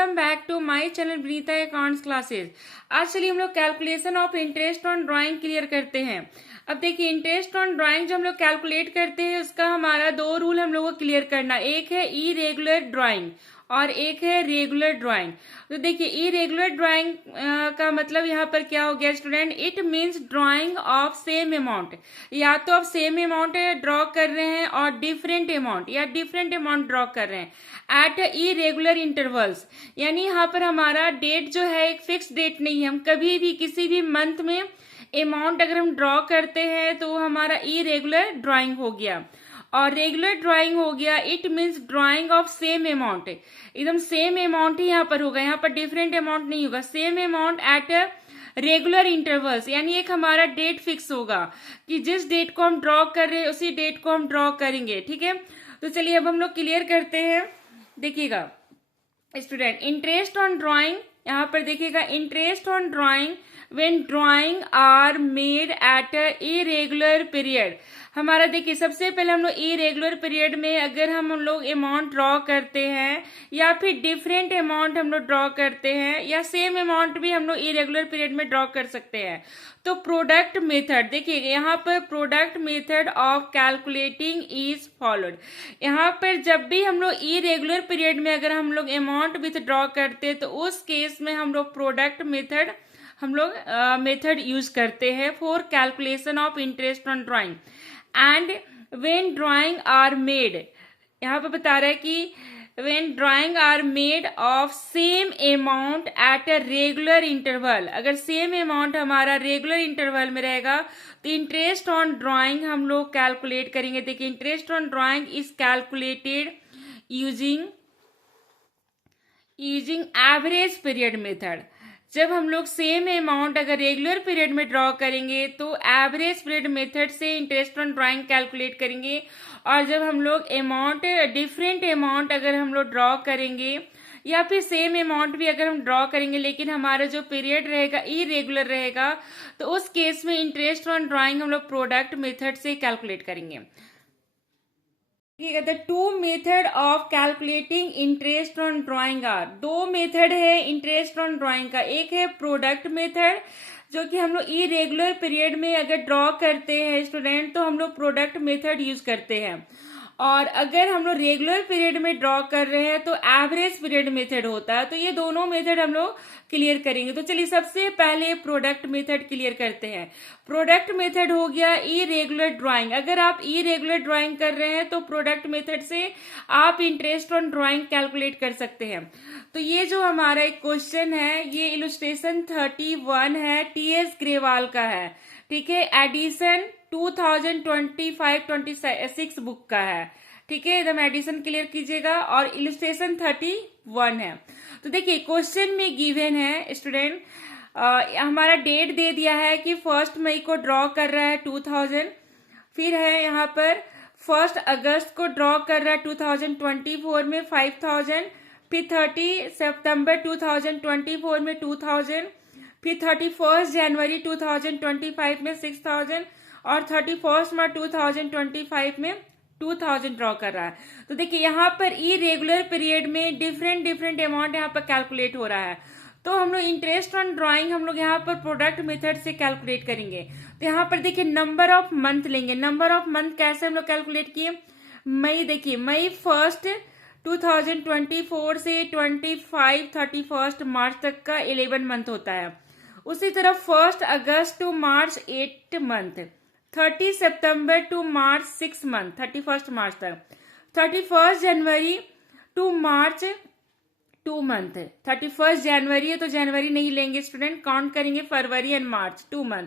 Welcome back to my channel Vinita accounts classes. आज चलिए हम लोग calculation of interest on drawing clear करते हैं। अब देखिए इंटरेस्ट ऑन ड्राइंग जो हम लोग कैलकुलेट करते हैं उसका हमारा दो रूल हम लोग को क्लियर करना, एक है इरेगुलर ड्राइंग और एक है रेगुलर ड्राइंग। तो देखिए इरेगुलर ड्राइंग का मतलब यहाँ पर क्या हो गया student, it means drying of same amount, या तो आप सेम अमाउंट ड्रॉ कर रहे हैं और डिफरेंट अमाउंट या डिफरेंट अमाउंट ड्रॉ कर रहे हैं एट इरेगुलर इंटरवल्स। यानी यहाँ पर हमारा डेट जो है एक फिक्स डेट नहीं है, हम कभी भी किसी भी मंथ में अमाउंट अगर हम ड्रॉ करते हैं तो हमारा इरेगुलर ड्राइंग हो गया। और रेगुलर ड्राइंग हो गया, it means drying of same amount, एकदम सेम अमाउंट ही यहाँ पर होगा, यहाँ पर डिफरेंट अमाउंट नहीं होगा, same amount at regular intervals. यानी एक हमारा डेट फिक्स होगा कि जिस डेट को हम ड्रॉ कर रहे हैं उसी डेट को हम ड्रॉ करेंगे। ठीक है, तो चलिए अब हम लोग क्लियर करते हैं। देखिएगा स्टूडेंट, इंटरेस्ट ऑन ड्राइंग, यहाँ पर देखिएगा interest on drawing when drawing are made at a irregular period. हमारा देखिए सबसे पहले हम लोग इरेगुलर पीरियड में अगर हम लोग अमाउंट ड्रॉ करते हैं या फिर डिफरेंट अमाउंट हम लोग ड्रॉ करते हैं या सेम अमाउंट भी हम लोग इरेगुलर पीरियड में ड्रॉ कर सकते हैं, तो प्रोडक्ट मेथड देखिए यहाँ पर product method of calculating is followed. यहाँ पर जब भी हम लोग इरेगुलर पीरियड में अगर हम लोग अमाउंट विथ ड्रॉ करते हैं तो उस केस में हम लोग प्रोडक्ट मेथड मेथड यूज करते हैं for calculation of interest on drawing and when drawing are made. यहाँ पर बता रहा है कि when drawing are made of same amount at a regular interval, अगर सेम अमाउंट हमारा रेगुलर इंटरवल में रहेगा तो इंटरेस्ट ऑन ड्राइंग हम लोग कैलकुलेट करेंगे। देखिए interest on drawing is calculated using average period method. जब हम लोग सेम अमाउंट अगर रेगुलर पीरियड में ड्रॉ करेंगे तो एवरेज पीरियड मेथड से इंटरेस्ट ऑन ड्राइंग कैलकुलेट करेंगे, और जब हम लोग अमाउंट डिफरेंट अमाउंट अगर हम लोग ड्रॉ करेंगे या फिर सेम अमाउंट भी अगर हम ड्रॉ करेंगे लेकिन हमारा जो पीरियड रहेगा इरेगुलर रहेगा तो उस केस में इंटरेस्ट ऑन ड्राइंग हम लोग प्रोडक्ट मेथड से कैलकुलेट करेंगे। The two method of calculating interest on drawing are, दो मेथड है इंटरेस्ट ऑन ड्राइंग का, एक है प्रोडक्ट मेथड जो कि हम लोग इरेगुलर पीरियड में अगर ड्रॉ करते हैं स्टूडेंट तो हम लोग प्रोडक्ट मेथड यूज करते हैं, और अगर हम लोग रेगुलर पीरियड में ड्रॉ कर रहे हैं तो एवरेज पीरियड मेथड होता है। तो ये दोनों मेथड हम लोग क्लियर करेंगे। तो चलिए सबसे पहले प्रोडक्ट मेथड क्लियर करते हैं। प्रोडक्ट मेथड हो गया इरेगुलर ड्राइंग, अगर आप इरेगुलर ड्राइंग कर रहे हैं तो प्रोडक्ट मेथड से आप इंटरेस्ट ऑन ड्राइंग कैलकुलेट कर सकते हैं। तो ये जो हमारा एक क्वेश्चन है ये इलस्ट्रेशन 31 है, टीएस ग्रेवाल का है। ठीक है, एडिशन 2025-26 बुक का है। ठीक है, एकदम एडिशन क्लियर कीजिएगा, और इलस्ट्रेशन 31 है। तो देखिए क्वेश्चन में गिवन है स्टूडेंट, हमारा डेट दे दिया है कि 1 मई को ड्रॉ कर रहा है 2000, फिर है यहाँ पर 1 अगस्त को ड्रॉ कर रहा है 2024 में 5000, फिर 30 सितंबर 2024 में 2000, फिर 31 जनवरी 2025 में 6000 और 31 मार्च 2025 में 2000 ड्रॉ कर रहा है। तो देखिए यहाँ पर इरेगुलर पीरियड में डिफरेंट अमाउंट यहाँ पर कैलकुलेट हो रहा है, तो हम लोग इंटरेस्ट ऑन ड्राइंग हम लोग यहाँ पर प्रोडक्ट मेथड से कैलकुलेट करेंगे। तो यहाँ पर देखिए नंबर ऑफ मंथ लेंगे, नंबर ऑफ मंथ कैसे हम लोग कैलकुलेट किए, मई, देखिए मई 1 2024 से 31 मार्च तक का 11 मंथ होता है। उसी तरह 1 अगस्त टू मार्च 8 मंथ, 30 सितंबर टू मार्च 6 मंथ, 31 मार्च तक, 31 जनवरी टू मार्च 2 मंथ, 31 जनवरी है तो जनवरी नहीं लेंगे स्टूडेंट, काउंट करेंगे फरवरी एंड मार्च 2 मंथ,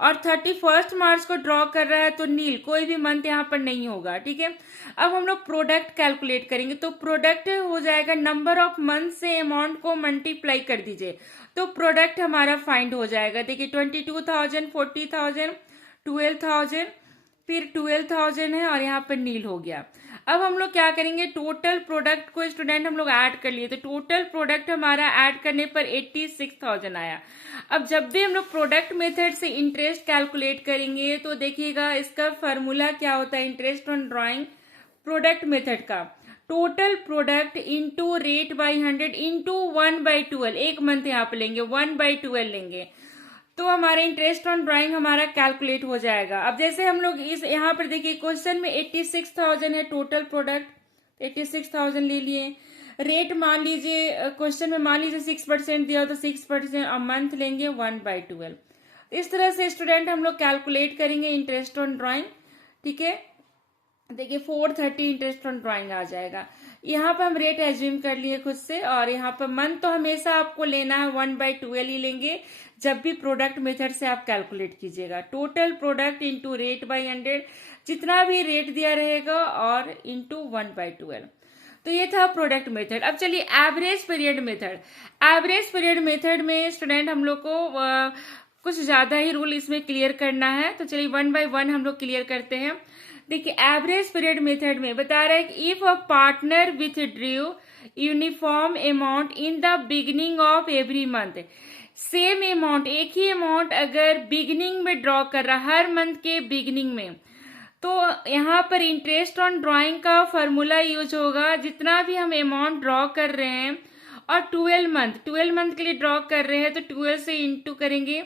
और 31 मार्च को ड्रॉ कर रहा है तो नील, कोई भी मंथ यहाँ पर नहीं होगा। ठीक है, अब हम लोग प्रोडक्ट कैलकुलेट करेंगे, तो प्रोडक्ट हो जाएगा नंबर ऑफ मंथ से अमाउंट को मल्टीप्लाई कर दीजिए तो प्रोडक्ट हमारा फाइंड हो जाएगा। देखिए 22,000, 40,000, 12,000, फिर 12,000 है और यहाँ पर नील हो गया। अब हम लोग क्या करेंगे, टोटल प्रोडक्ट को स्टूडेंट हम लोग ऐड कर लिए, तो टोटल प्रोडक्ट हमारा ऐड करने पर 86,000 आया। अब जब भी हम लोग प्रोडक्ट मेथड से इंटरेस्ट कैलकुलेट करेंगे तो देखिएगा इसका फॉर्मूला क्या होता है interest on drawing product method का, total product into rate by 100 into 1/12, एक मंथ यहाँ पे लेंगे 1/12 लेंगे, तो हमारा इंटरेस्ट ऑन ड्राइंग हमारा कैलकुलेट हो जाएगा। अब जैसे हम लोग इस यहाँ पर देखिए क्वेश्चन में 86,000 है टोटल प्रोडक्ट, 86,000 ले लिए। रेट मान लीजिए क्वेश्चन में मान लीजिए 6% दिया तो 6% और मंथ लेंगे 1/12। इस तरह से स्टूडेंट हम लोग कैलकुलेट करेंगे इंटरेस्ट ऑन ड्राइंग। ठीक है, देखिए 430 इंटरेस्ट ऑन ड्राइंग आ जाएगा। यहाँ पर हम रेट एज्यूम कर लिए खुद से, और यहाँ पर मंथ तो हमेशा आपको लेना है 1/12 ही लेंगे जब भी प्रोडक्ट मेथड से आप कैलकुलेट कीजिएगा। Total product into rate by 100, जितना भी रेट दिया रहेगा और इंटू 1/12। तो ये था प्रोडक्ट मेथड। अब चलिए average period method. Average period method में स्टूडेंट हम लोग को कुछ ज्यादा ही रूल इसमें क्लियर करना है, तो चलिए 1 by 1 हम लोग क्लियर करते हैं। देखिए एवरेज पीरियड मेथड में बता रहा है कि if a partner with Drew uniform amount in the beginning of every month, same amount, एक ही अमाउंट अगर बिगिनिंग में ड्रॉ कर रहा है हर मंथ के बिगिनिंग में, तो यहाँ पर इंटरेस्ट ऑन ड्राइंग का फॉर्मूला यूज होगा। जितना भी हम अमाउंट ड्रॉ कर रहे हैं और 12 मंथ के लिए ड्रॉ कर रहे हैं तो 12 से इंटू करेंगे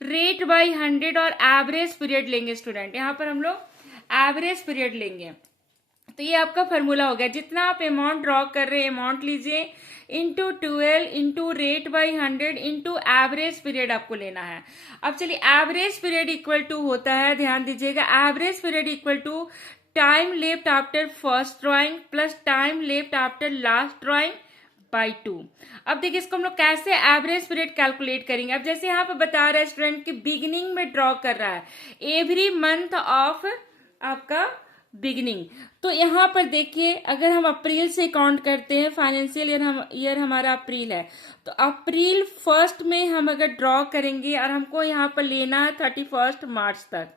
रेट बाई 100 और एवरेज पीरियड लेंगे स्टूडेंट। यहाँ पर हम लोग एवरेज पीरियड लेंगे, तो ये आपका फॉर्मूला हो गया। जितना आप अमाउंट ड्रॉ कर रहे हैं अमाउंट लीजिए into 12 into rate by 100 into average period आपको लेना है। अब चलिए एवरेज पीरियड इक्वल टू होता है, ध्यान दीजिएगा, average period equal to time left after first drawing plus time left after last drawing by 2। अब देखिए इसको हम लोग कैसे एवरेज पीरियड कैलकुलेट करेंगे। अब जैसे यहाँ पे बता रहा है स्टूडेंट कि बिगिनिंग में ड्रॉ कर रहा है एवरी मंथ ऑफ आपका बिगिनिंग, तो यहाँ पर देखिए अगर हम अप्रैल से काउंट करते हैं, फाइनेंशियल ईयर हमारा अप्रैल है, तो अप्रैल 1 में हम अगर ड्रॉ करेंगे और हमको यहाँ पर लेना है 31 मार्च तक,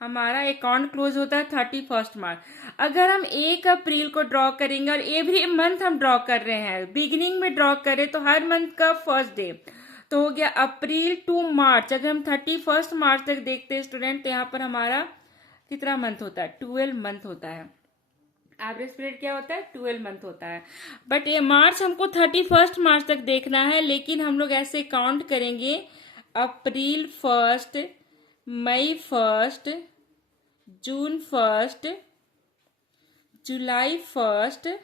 हमारा अकाउंट क्लोज होता है 31 मार्च। अगर हम 1 अप्रैल को ड्रॉ करेंगे और एवरी मंथ हम ड्रॉ कर रहे हैं, बिगिनिंग में ड्रॉ करें तो हर मंथ का फर्स्ट डे, तो हो गया अप्रैल टू मार्च। अगर हम 31 मार्च तक देखते हैं स्टूडेंट, तो यहाँ पर हमारा कितना मंथ होता है, 12 मंथ होता है। एवरेज पीरियड क्या होता है, 12 मंथ होता है। बट ये मार्च हमको 31 मार्च तक देखना है, लेकिन हम लोग ऐसे काउंट करेंगे अप्रैल 1, मई 1, जून 1, जुलाई 1,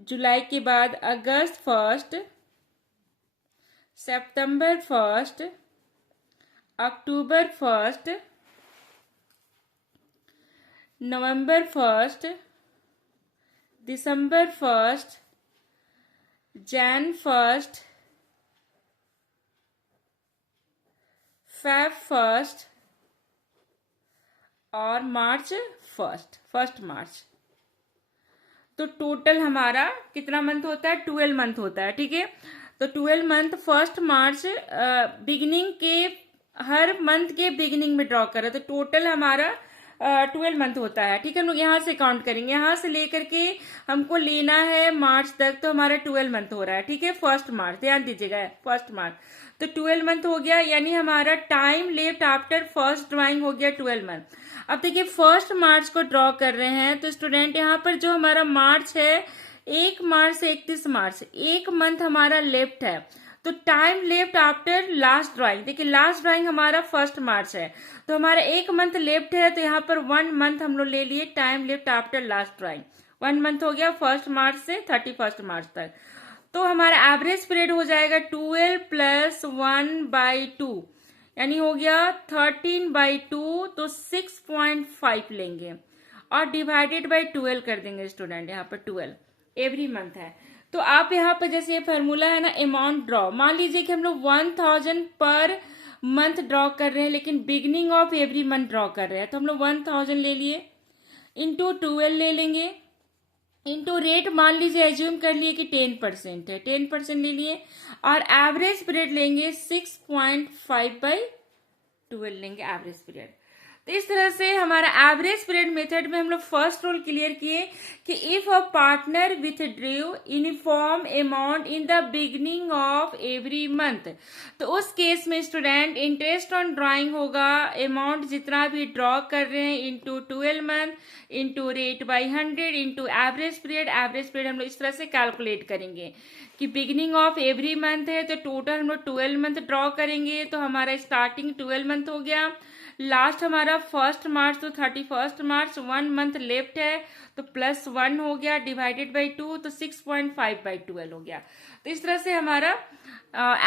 जुलाई के बाद अगस्त 1, सितंबर 1, अक्टूबर 1, नवंबर 1, दिसंबर 1, जैन 1, फेब 1 और मार्च 1 मार्च। तो टोटल हमारा कितना मंथ होता है, 12 मंथ होता है। ठीक है, तो 12 मंथ 1 मार्च बिगिनिंग के हर मंथ के बिगिनिंग में ड्रॉ करें तो टोटल हमारा 12 मंथ होता है। ठीक है, हम लोग यहाँ से काउंट करेंगे, यहाँ से लेकर के हमको लेना है मार्च तक, तो हमारा 12 मंथ हो रहा है। ठीक है, 1 मार्च, ध्यान दीजिएगा 1 मार्च, तो 12 मंथ हो गया, यानी हमारा time left after first drawing हो गया 12 मंथ। अब देखिए 1 मार्च को ड्रॉ कर रहे हैं, तो स्टूडेंट यहाँ पर जो हमारा मार्च है 1 मार्च से 31 मार्च, एक मंथ हमारा लेफ्ट है, तो time left after last drawing, देखिए लास्ट ड्राइंग हमारा 1 मार्च है, तो हमारा एक मंथ लेफ्ट है, तो यहाँ पर 1 मंथ हम लोग ले लिए time left after last drawing. 1 month हो गया 1 मार्च से 31 मार्च तक। तो हमारा एवरेज पीरियड हो जाएगा 12 + 1/2, यानी हो गया 13/2, तो 6.5 लेंगे और डिवाइडेड बाई 12 कर देंगे स्टूडेंट। यहाँ पर 12 एवरी मंथ है, तो आप यहाँ पर जैसे ये फॉर्मूला है ना, अमाउंट ड्रॉ, मान लीजिए कि हम लोग 1000 पर मंथ ड्रॉ कर रहे हैं, लेकिन beginning of every month draw कर रहे हैं, तो हम लोग 1000 ले लिए, इंटू 12 ले लेंगे, इंटू रेट मान लीजिए एज्यूम कर लिए कि 10% है, 10% ले लिए, और एवरेज पीरियड लेंगे 6.5/12 लेंगे एवरेज पीरियड। तो इस तरह से हमारा एवरेज पीरियड मेथड में हम लोग फर्स्ट रूल क्लियर किए कि if a partner withdrew uniform amount in the beginning of every month, तो उस केस में स्टूडेंट इंटरेस्ट ऑन ड्रॉइंग होगा अमाउंट जितना भी ड्रॉ कर रहे हैं into 12 month into rate by 100 into average period हम लोग इस तरह से कैलकुलेट करेंगे कि बिगिनिंग ऑफ एवरी मंथ है तो टोटल हम लोग 12 मंथ ड्रॉ करेंगे, तो हमारा स्टार्टिंग 12 मंथ हो गया, लास्ट हमारा 1 मार्च तो 31 मार्च, 1 मंथ लेफ्ट है तो +1 हो गया डिवाइडेड बाई 2 तो 6.5/12 हो गया। तो इस तरह से हमारा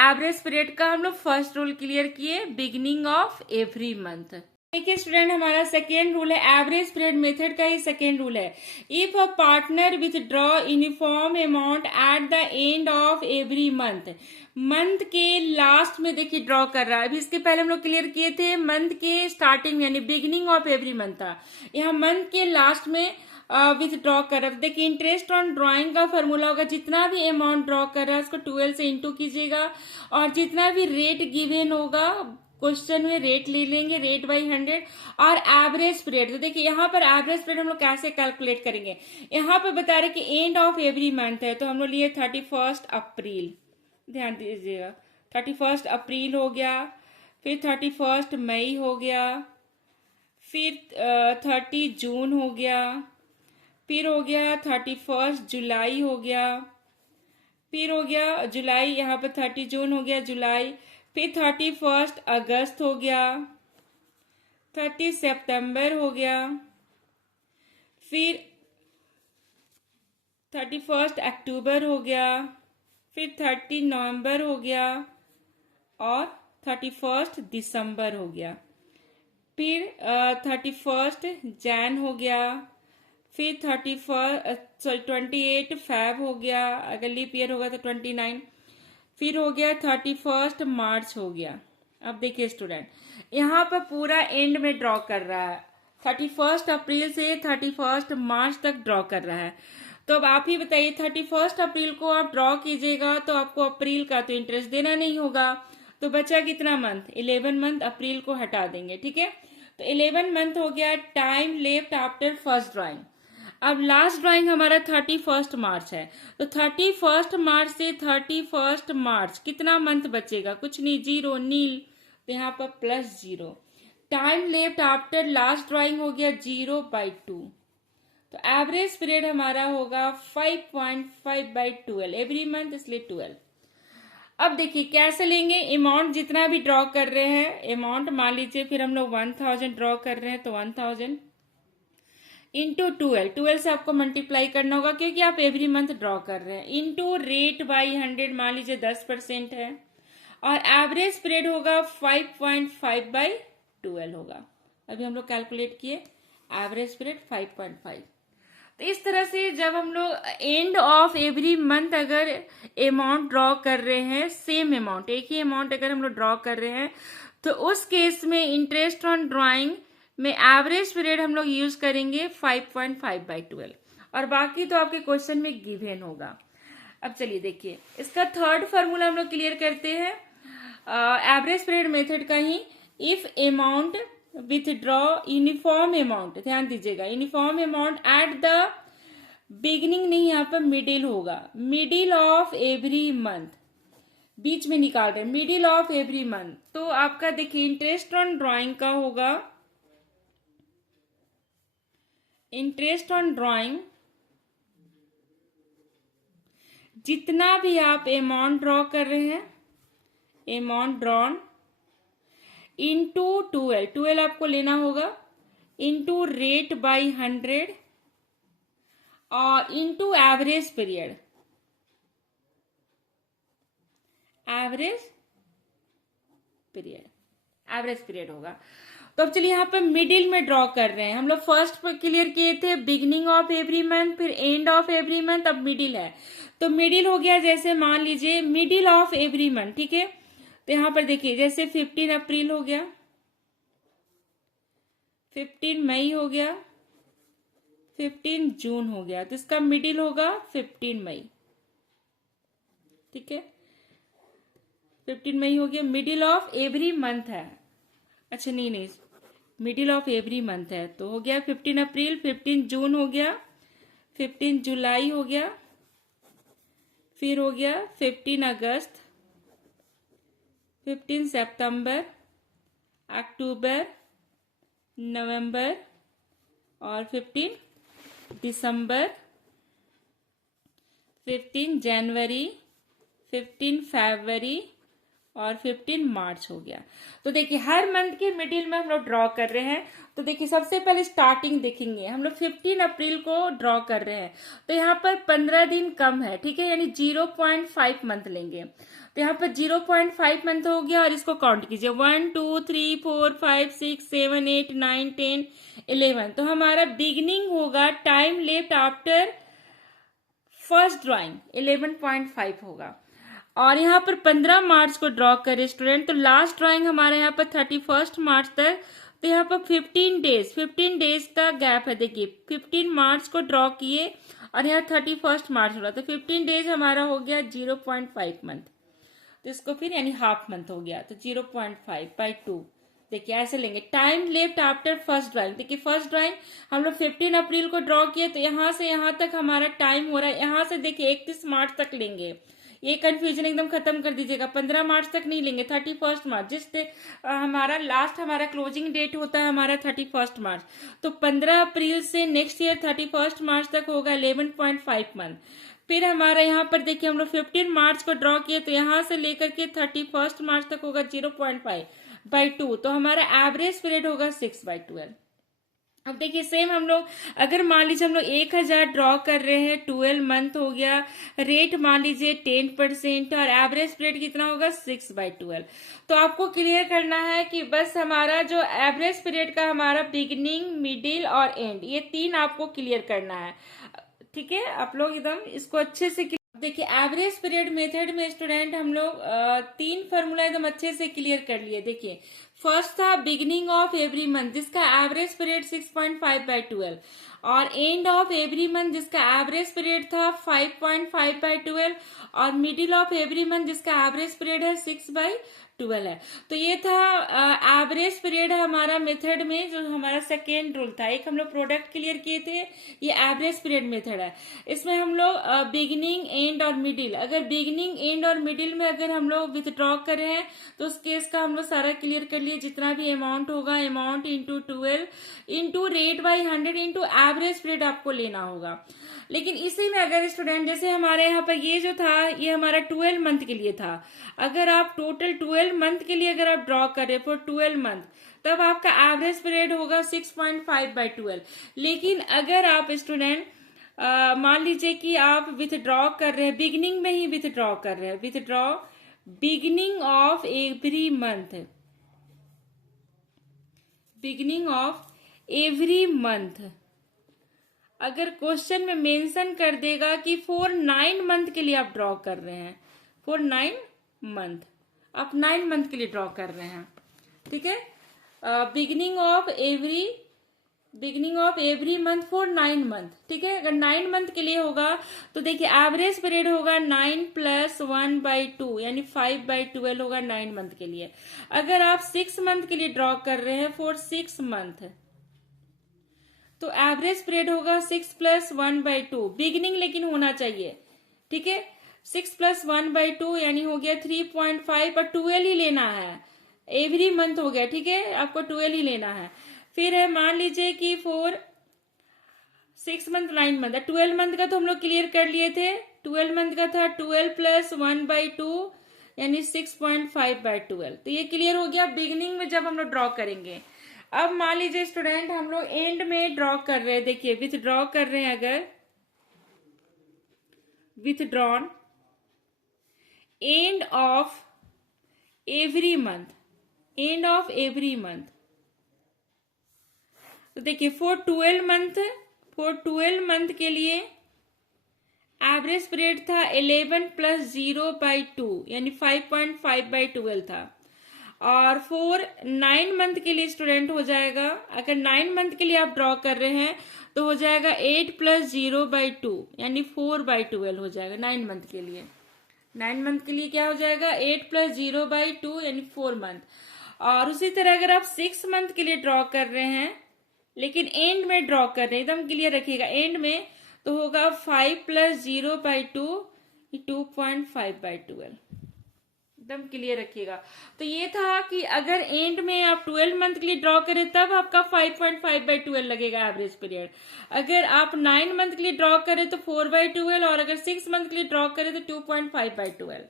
एवरेज पीरियड का हम लोग फर्स्ट रूल क्लियर किए बिगिनिंग ऑफ एवरी मंथ। देखिए स्टूडेंट, हमारा सेकेंड रूल है एवरेज पीरियड मेथड का ही सेकेंड रूल है, if a partner with draw uniform amount at the end of every month के लास्ट में देखिए ड्रॉ कर रहा है। अभी इसके पहले हम लोग क्लियर किए थे मंथ के स्टार्टिंग यानी बिगिनिंग ऑफ एवरी मंथ था, यहाँ मंथ के लास्ट में विथ ड्रॉ कर रहा है। देखिए इंटरेस्ट ऑन ड्रॉइंग का फॉर्मूला होगा, जितना भी अमाउंट ड्रॉ कर रहा है उसको 12 से इंटू कीजिएगा और जितना भी रेट गिवन होगा क्वेश्चन में रेट ले लेंगे, रेट बाई 100 और एवरेज पीरियड। तो देखिए यहाँ पर एवरेज पीरियड हम लोग कैसे कैलकुलेट करेंगे, यहाँ पर बता रहे कि एंड ऑफ एवरी मंथ है तो हम लोग लिए 31 अप्रैल, ध्यान दीजिएगा 31 अप्रैल हो गया, फिर 31 मई हो गया, फिर 30 जून हो गया, फिर हो गया 31 जुलाई हो गया, फिर हो गया जुलाई, यहाँ पर 30 जून हो गया जुलाई, फिर 31 अगस्त हो गया, 30 सितंबर हो गया, फिर 31 अक्टूबर हो गया, फिर 30 नवंबर हो गया और 31 दिसंबर हो गया, फिर 31 जैन हो गया, फिर 28 फेब हो गया, अगर लीप ईयर होगा तो 29, फिर हो गया 31 मार्च हो गया। अब देखिए स्टूडेंट, यहाँ पर पूरा एंड में ड्रॉ कर रहा है, 31 अप्रैल से 31 मार्च तक ड्रॉ कर रहा है। तो अब आप ही बताइए 31 अप्रैल को आप ड्रॉ कीजिएगा तो आपको अप्रैल का तो इंटरेस्ट देना नहीं होगा, तो बचा कितना मंथ, 11 मंथ, अप्रैल को हटा देंगे, ठीक है। तो 11 मंथ हो गया, time left after first drawing. अब लास्ट ड्राइंग हमारा 31 मार्च है, तो 31 मार्च से 31 मार्च कितना मंथ बचेगा, कुछ नहीं, 0 नील, तो यहाँ पर +0। Time left after last drawing हो गया 0/2, तो एवरेज पीरियड हमारा होगा 5.5/12 एवरी मंथ, इसलिए 12। अब देखिए कैसे लेंगे, अमाउंट जितना भी ड्रॉ कर रहे हैं, अमाउंट मान लीजिए फिर हम लोग 1000 ड्रॉ कर रहे हैं तो 1000 इंटू 12 से आपको मल्टीप्लाई करना होगा क्योंकि आप एवरी मंथ ड्रॉ कर रहे हैं, इंटू रेट बाई 100 मान लीजिए 10% है और एवरेज पीरियड होगा 5.5/12 होगा। अभी हम लोग कैलकुलेट किए एवरेज पीरियड 5.5। तो इस तरह से जब हम लोग एंड ऑफ एवरी मंथ अगर अमाउंट ड्रॉ कर रहे हैं, सेम अमाउंट, एक ही अमाउंट अगर हम लोग ड्रॉ कर रहे हैं तो उस केस में इंटरेस्ट ऑन ड्रॉइंग में एवरेज पीरियड हम लोग यूज करेंगे 5.5/12 और बाकी तो आपके क्वेश्चन में गिवन होगा। अब चलिए देखिए इसका थर्ड फार्मूला हम लोग क्लियर करते हैं एवरेज पीरियड मेथड का ही, if amount withdraw uniform amount, ध्यान दीजिएगा uniform amount at the beginning नहीं, यहाँ पर मिडिल होगा, मिडिल ऑफ एवरी मंथ, बीच में निकाल रहे हैं मिडिल ऑफ एवरी मंथ, तो आपका देखिए इंटरेस्ट ऑन ड्रॉइंग का होगा, इंटरेस्ट ऑन ड्रॉइंग जितना भी आप अमाउंट ड्रॉ कर रहे हैं, अमाउंट ड्रॉन इंटू 12 आपको लेना होगा, इंटू रेट बाई 100 और into average period, average period होगा। तो अब चलिए यहाँ पे मिडिल में ड्रॉ कर रहे हैं, हम लोग फर्स्ट पर क्लियर किए थे बिगिनिंग ऑफ एवरी मंथ, फिर एंड ऑफ एवरी मंथ, अब मिडिल है, तो मिडिल हो गया, जैसे मान लीजिए मिडिल ऑफ एवरी मंथ, ठीक है। तो यहाँ पर देखिए जैसे 15 अप्रैल हो गया, 15 मई हो गया, 15 जून हो गया, तो इसका मिडिल होगा 15 मई, ठीक है। 15 मई हो गया, मिडिल ऑफ एवरी मंथ है, अच्छा नहीं, मिडिल ऑफ एवरी मंथ है, तो हो गया 15 अप्रैल, 15 जून हो गया, 15 जुलाई हो गया, फिर हो गया 15 अगस्त, 15 सितंबर, अक्टूबर, नवंबर और 15 दिसंबर, 15 जनवरी, 15 फरवरी और 15 मार्च हो गया। तो देखिए हर मंथ के मिडिल में हम लोग ड्रॉ कर रहे हैं। तो देखिए सबसे पहले स्टार्टिंग देखेंगे, हम लोग 15 अप्रैल को ड्रॉ कर रहे हैं, तो यहाँ पर 15 दिन कम है, ठीक है, यानी 0.5 मंथ लेंगे। तो यहाँ पर 0.5 मंथ हो गया और इसको काउंट कीजिए 1 2 3 4 5 6 7 8 9 10 11। तो हमारा बिगिनिंग होगा time left after first drawing 11.5 होगा। और यहाँ पर 15 मार्च को ड्रॉ करें स्टूडेंट, तो लास्ट ड्राइंग हमारे यहाँ पर 31 मार्च तक, तो यहाँ पर 15 डेज का गैप है। देखिए 15 मार्च को ड्रॉ किए और यहाँ 31 मार्च हो रहा, तो 15 डेज हमारा हो गया 0.5 मंथ। तो इसको फिर यानी हाफ मंथ हो गया, तो 0.5/2। देखिए ऐसे लेंगे। Time left after first drawing, देखिए फर्स्ट ड्राइंग हम लोग 15 अप्रैल को ड्रॉ किए, तो यहाँ से यहाँ तक हमारा टाइम हो रहा है, यहाँ से देखिए 31 मार्च तक लेंगे। ये कंफ्यूजन एकदम खत्म कर दीजिएगा, 15 मार्च तक नहीं लेंगे, 31 मार्च, जिस डे हमारा लास्ट हमारा क्लोजिंग डेट होता है हमारा 31 मार्च। तो 15 अप्रैल से नेक्स्ट ईयर 31 मार्च तक होगा 11.5 मंथ। फिर हमारा यहाँ पर देखिए हम लोग 15 मार्च को ड्रॉ किए, तो यहाँ से लेकर के 31 मार्च तक होगा 0.5/2, तो हमारा एवरेज पीरियड होगा 6/12। अब देखिए सेम हम लोग अगर मान लीजिए हम लोग 1000 ड्रॉ कर रहे हैं, 12 मंथ हो गया, रेट मान लीजिए 10% और एवरेज पीरियड कितना होगा 6/12। तो आपको क्लियर करना है कि बस हमारा जो एवरेज पीरियड का हमारा बिगिनिंग, मिडिल और एंड, ये 3 आपको क्लियर करना है, ठीक है। आप लोग एकदम इसको अच्छे से देखिए एवरेज पीरियड मेथड में स्टूडेंट हम लोग 3 फॉर्मूला एकदम अच्छे से क्लियर कर लिए। देखिए फर्स्ट था बिगिनिंग ऑफ एवरी मंथ जिसका एवरेज पीरियड 6.5/12 और एंड ऑफ एवरी मंथ जिसका एवरेज पीरियड था 5.5/12 और मिडिल ऑफ एवरी मंथ जिसका एवरेज पीरियड है 6/12 है। तो ये था एवरेज पीरियड हमारा मेथड में जो हमारा सेकेंड रूल था। एक हम लोग प्रोडक्ट क्लियर किए थे, ये एवरेज पीरियड मेथड है। इसमें हम लोग बिगिनिंग, एंड और मिडिल, अगर बिगिनिंग, एंड और मिडिल में अगर हम लोग विथड्रॉ कर रहे हैं तो उस केस का हम लोग सारा क्लियर कर लिए। जितना भी अमाउंट होगा, amount into 12 into rate by 100 into average period आपको लेना होगा। लेकिन इसी में अगर स्टूडेंट जैसे हमारे यहाँ पर ये जो था ये हमारा 12 मंथ के लिए था, अगर आप टोटल 12 मंथ के लिए अगर आप ड्रॉ करें फॉर 12 मंथ, तब आपका एवरेज पीरियड होगा 6.5/12। लेकिन अगर आप स्टूडेंट मान लीजिए कि आप विथड्रॉ कर रहे हैं, बिगिनिंग में ही विथड्रॉ कर रहे हैं, withdraw beginning of every month, beginning of every month, अगर क्वेश्चन में मेंशन कर देगा कि फॉर 9 मंथ के लिए आप ड्रॉ कर रहे हैं, फॉर 9 मंथ, आप 9 मंथ के लिए ड्रॉ कर रहे हैं, ठीक है। Beginning of every month for 9 month, ठीक है। अगर 9 मंथ के लिए होगा तो देखिए एवरेज पीरियड होगा 9 + 1/2 यानी 5/12 होगा 9 मंथ के लिए। अगर आप 6 मंथ के लिए ड्रॉ कर रहे हैं फॉर 6 मंथ, तो एवरेज पीरियड होगा 6 + 1/2, बिगिनिंग लेकिन होना चाहिए, ठीक है। 6 + 1/2 यानी हो गया 3.5 और 12 ही लेना है, एवरी मंथ हो गया, ठीक है, आपको 12 ही लेना है। फिर है मान लीजिए कि फॉर 6 मंथ 9 मंथ, 12 मंथ का तो हम लोग क्लियर कर लिए थे, 12 मंथ का था 12 + 1/2 यानी 6.5/12, तो ये क्लियर हो गया बिगिनिंग में जब हम लोग ड्रॉ करेंगे। अब मान लीजिए स्टूडेंट हम लोग एंड में ड्रॉ कर रहे हैं, देखिए विथड्रॉ कर रहे हैं, अगर withdrawn end of every month, end of every month, तो देखिए फॉर 12 मंथ के लिए एवरेज पीरियड था 11 + 0/2 यानी 5.5/12 था। और फॉर 9 मंथ के लिए स्टूडेंट हो जाएगा, अगर 9 मंथ के लिए आप ड्रॉ कर रहे हैं तो हो जाएगा 8 + 0/2 यानी 4/12 हो जाएगा 9 मंथ के लिए। 9 मंथ के लिए क्या हो जाएगा 8 + 0/2 यानी 4 मंथ। और उसी तरह अगर आप 6 मंथ के लिए ड्रॉ कर रहे हैं लेकिन एंड में ड्रॉ कर रहे हैं, एकदम क्लियर रखिएगा, एंड में तो होगा 5 + 0/2 2.5/12, एकदम क्लियर रखिएगा। तो ये था कि अगर एंड में आप 12 मंथ के लिए ड्रॉ करें तब आपका 5.5/12 लगेगा एवरेज पीरियड। अगर आप 9 मंथ के लिए ड्रॉ करें तो 4/12, और अगर 6 मंथ के लिए ड्रॉ करें तो 2.5/12।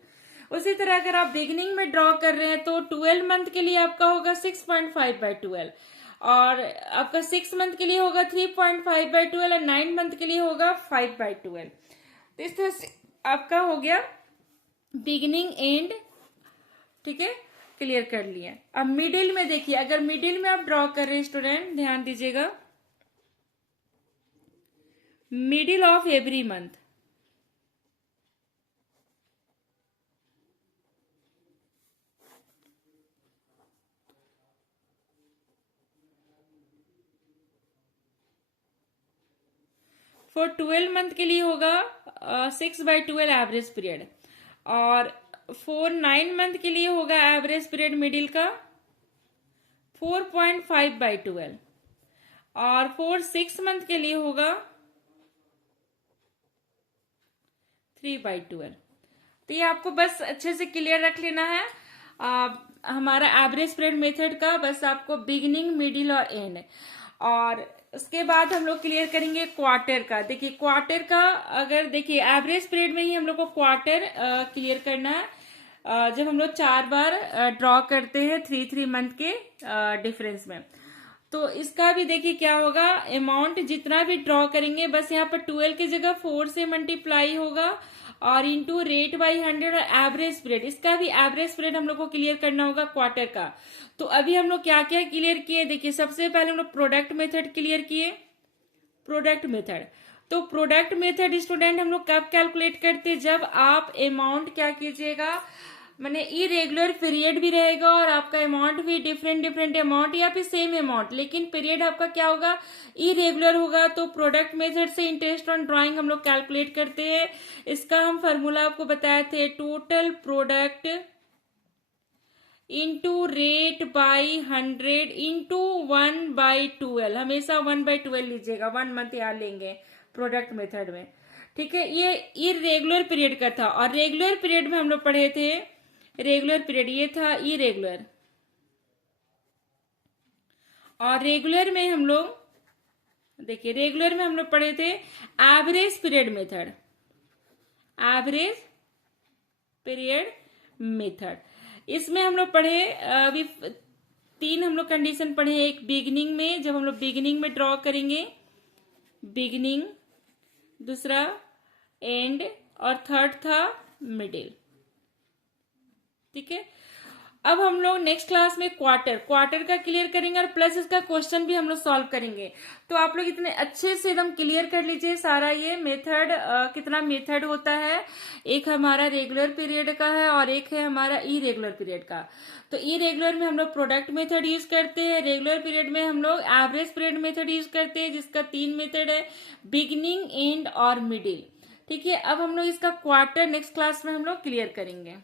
उसी तरह अगर आप बिगिनिंग में ड्रॉ कर रहे हैं तो 12 मंथ के लिए आपका होगा 6.5/12, और आपका 6 मंथ के लिए होगा 3.5/12, और 9 मंथ के लिए होगा 5/12। तो इस तरह से आपका हो गया बिगिनिंग एंड, ठीक है, क्लियर कर लिया। अब मिडिल में देखिए, अगर मिडिल में आप ड्रॉ कर रहे हैं स्टूडेंट, ध्यान दीजिएगा, middle of every month, for 12 month के लिए होगा 6/12 एवरेज पीरियड, और फॉर 9 मंथ के लिए होगा एवरेज पीरियड मिडिल का 4.5/12, और फॉर 6 मंथ के लिए होगा 3/12। तो ये आपको बस अच्छे से क्लियर रख लेना है हमारा एवरेज पीरियड मेथड का, बस आपको बिगिनिंग मिडिल और एंड। और उसके बाद हम लोग क्लियर करेंगे क्वार्टर का। देखिए क्वार्टर का, अगर देखिए एवरेज पीरियड में ही हम लोग को क्वार्टर क्लियर करना है, जब हम लोग 4 बार ड्रॉ करते हैं 3 मंथ के डिफरेंस में। तो इसका भी देखिए क्या होगा, अमाउंट जितना भी ड्रॉ करेंगे बस यहाँ पर 12 की जगह 4 से मल्टीप्लाई होगा, और इंटू रेट बाई 100 और एवरेज पीरियड। इसका भी एवरेज पीरियड हम लोग को क्लियर करना होगा क्वार्टर का। तो अभी हम लोग क्या क्या क्लियर किए, देखिए सबसे पहले हम लोग प्रोडक्ट मेथड क्लियर किए, प्रोडक्ट मेथड। तो प्रोडक्ट मेथड स्टूडेंट हम लोग कब कैलकुलेट करते हैं, जब आप अमाउंट क्या कीजिएगा, माने इरेगुलर पीरियड भी रहेगा और आपका अमाउंट भी डिफरेंट अमाउंट या फिर सेम अमाउंट, लेकिन पीरियड आपका क्या होगा, इरेगुलर होगा। तो प्रोडक्ट मेथड से इंटरेस्ट ऑन ड्राइंग हम लोग कैलकुलेट करते हैं। इसका हम फार्मूला आपको बताए थे, total product into rate by 100 into 1/12, हमेशा 1/12 लीजिएगा, 1 मंथ यहाँ लेंगे प्रोडक्ट मेथड में, ठीक है। ये इरेगुलर पीरियड का था, और रेगुलर पीरियड में हम लोग पढ़े थे, रेगुलर पीरियड ये था इरेगुलर, और रेगुलर में हम लोग देखिए, रेगुलर में हम लोग पढ़े थे average period method, average period method. इसमें हम लोग पढ़े अभी 3 हम लोग कंडीशन पढ़े, एक बिगिनिंग में, जब हम लोग बिगिनिंग में ड्रॉ करेंगे बिगिनिंग, दूसरा एंड, और थर्ड था मिडिल, ठीक है। अब हम लोग नेक्स्ट क्लास में क्वार्टर का क्लियर करेंगे, और प्लस इसका क्वेश्चन भी हम लोग सॉल्व करेंगे। तो आप लोग इतने अच्छे से एकदम क्लियर कर लीजिए सारा ये मेथड, कितना मेथड होता है, एक हमारा रेगुलर पीरियड का है और एक है हमारा इरेगुलर पीरियड का। तो इरेगुलर में हम लोग प्रोडक्ट मेथड यूज करते हैं, रेगुलर पीरियड में हम लोग एवरेज पीरियड मेथड यूज करते हैं, जिसका 3 मेथड है, बिगिनिंग, एंड और मिडिल, ठीक है। अब हम लोग इसका क्वार्टर नेक्स्ट क्लास में हम लोग क्लियर करेंगे।